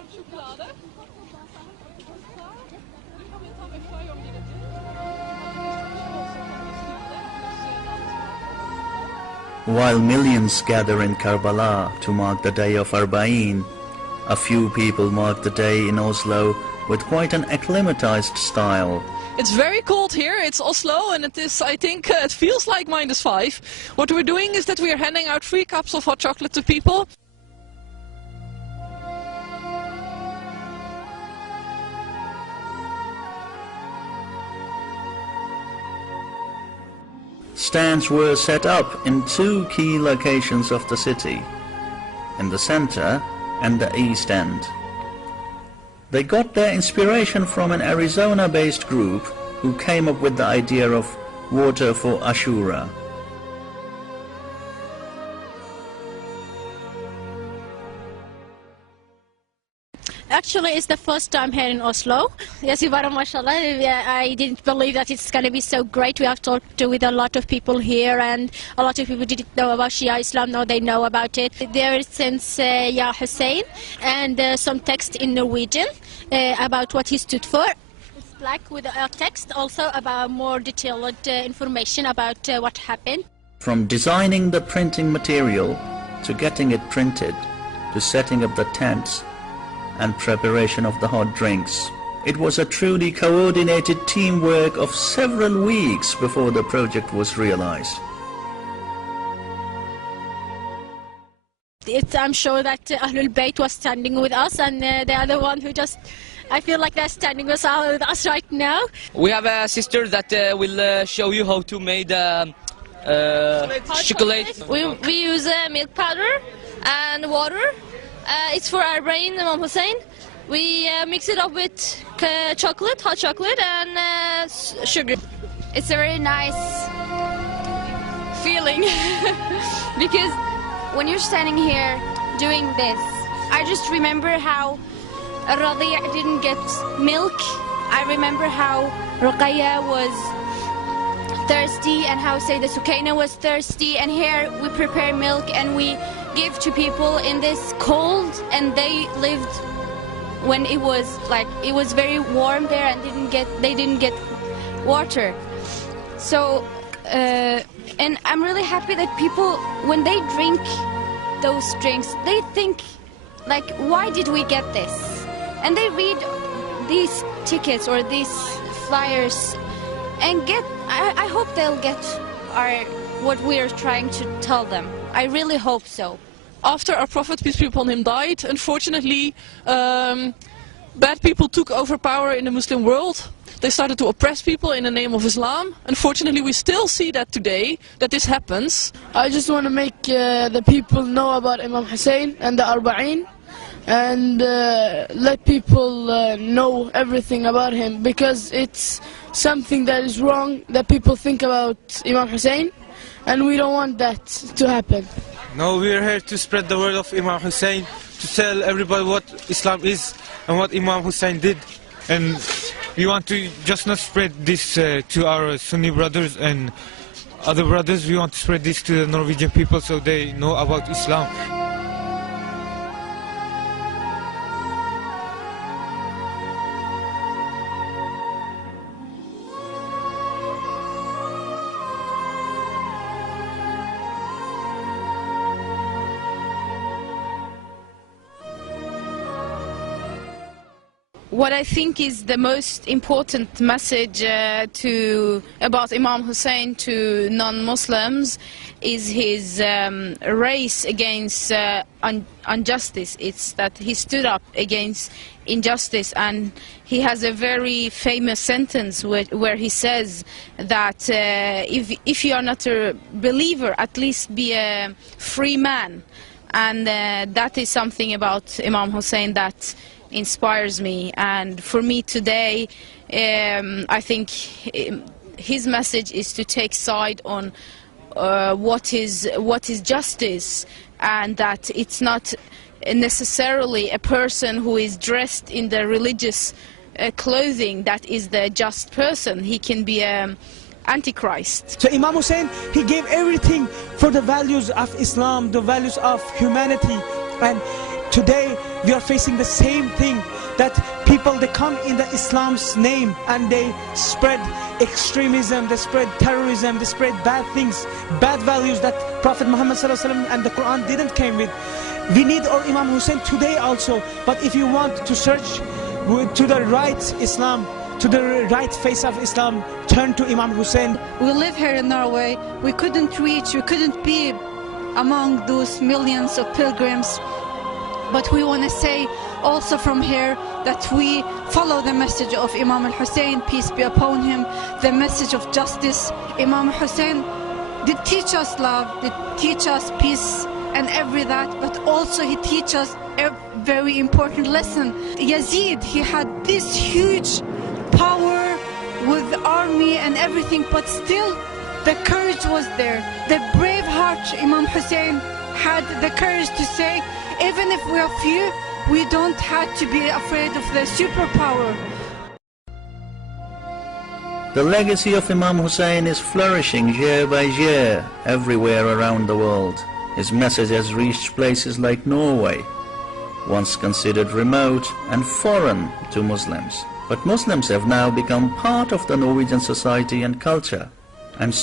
varm choklad. Nu kan vi ta med sjöomgivet. While millions gather in Karbala to mark the day of Arba'in, a few people mark the day in Oslo with quite an acclimatized style. It's very cold here, it's Oslo, and it is, I think, it feels like -5. What we're doing is that we are handing out free cups of hot chocolate to people. Stands were set up in 2 key locations of the city, in the center and the east end. They got their inspiration from an Arizona-based group who came up with the idea of water for Ashura. Actually, it's the first time here in Oslo. Yes, mashallah. I didn't believe that it's going to be so great. We have talked with a lot of people here, and a lot of people didn't know about Shia Islam. Now they know about it. There is since Ya Hussein, and some text in Norwegian about what he stood for. It's black with a text also about more detailed information about what happened. From designing the printing material to getting it printed to setting up the tents and preparation of the hot drinks, it was a truly coordinated teamwork of several weeks before the project was realized. I'm sure that Ahlul Bayt was standing with us, and they are the one who just, I feel like they're standing with us right now. We have a sister that will show you how to make chocolate. We use milk powder and water. It's for Arba'in, Imam Hussein. We mix it up with chocolate, hot chocolate, and sugar. It's a very nice feeling because when you're standing here doing this, I just remember how Radia didn't get milk. I remember how Ruqayya was thirsty and how Sayyidah Sukaina was thirsty, and here we prepare milk and we give to people in this cold, and they lived when it was very warm there and they didn't get water. So and I'm really happy that people, when they drink those drinks, they think like, why did we get this? And they read these tickets or these flyers and I hope they'll get what we're trying to tell them. I really hope so. After our Prophet, peace be upon him, died, unfortunately, bad people took over power in the Muslim world. They started to oppress people in the name of Islam. Unfortunately, we still see that today, that this happens. I just want to make the people know about Imam Hussein and the Arba'in, and let people know everything about him, because it's something that is wrong that people think about Imam Hussein, and we don't want that to happen. No, we're here to spread the word of Imam Hussein, to tell everybody what Islam is and what Imam Hussein did. And we want to just not spread this to our Sunni brothers and other brothers. We want to spread this to the Norwegian people so they know about Islam. What I think is the most important message about Imam Hussein to non-Muslims is his race against injustice. It's that he stood up against injustice, and he has a very famous sentence where he says that if you are not a believer, at least be a free man. And that is something about Imam Hussein that inspires me, and for me today I think his message is to take side on what is justice, and that it's not necessarily a person who is dressed in the religious clothing that is the just person. He can be an antichrist. So Imam Hussein, he gave everything for the values of Islam, the values of humanity, and today we are facing the same thing, that people, they come in the Islam's name and they spread extremism, they spread terrorism, they spread bad things, bad values that Prophet Muhammad ﷺ and the Quran didn't came with. We need our Imam Hussein today also, but if you want to search to the right Islam, to the right face of Islam, turn to Imam Hussein. We live here in Norway, we couldn't reach, we couldn't be among those millions of pilgrims, but we want to say also from here that we follow the message of Imam al-Hussein, peace be upon him, the message of justice. Imam Hussein did teach us love, did teach us peace and every that, but also he teaches us a very important lesson. Yazid, he had this huge power with the army and everything, but still the courage was there. The brave heart Imam Hussein had the courage to say, even if we are few, we don't have to be afraid of the superpower. The legacy of Imam Hussein is flourishing year by year everywhere around the world. His message has reached places like Norway, once considered remote and foreign to Muslims. But Muslims have now become part of the Norwegian society and culture, and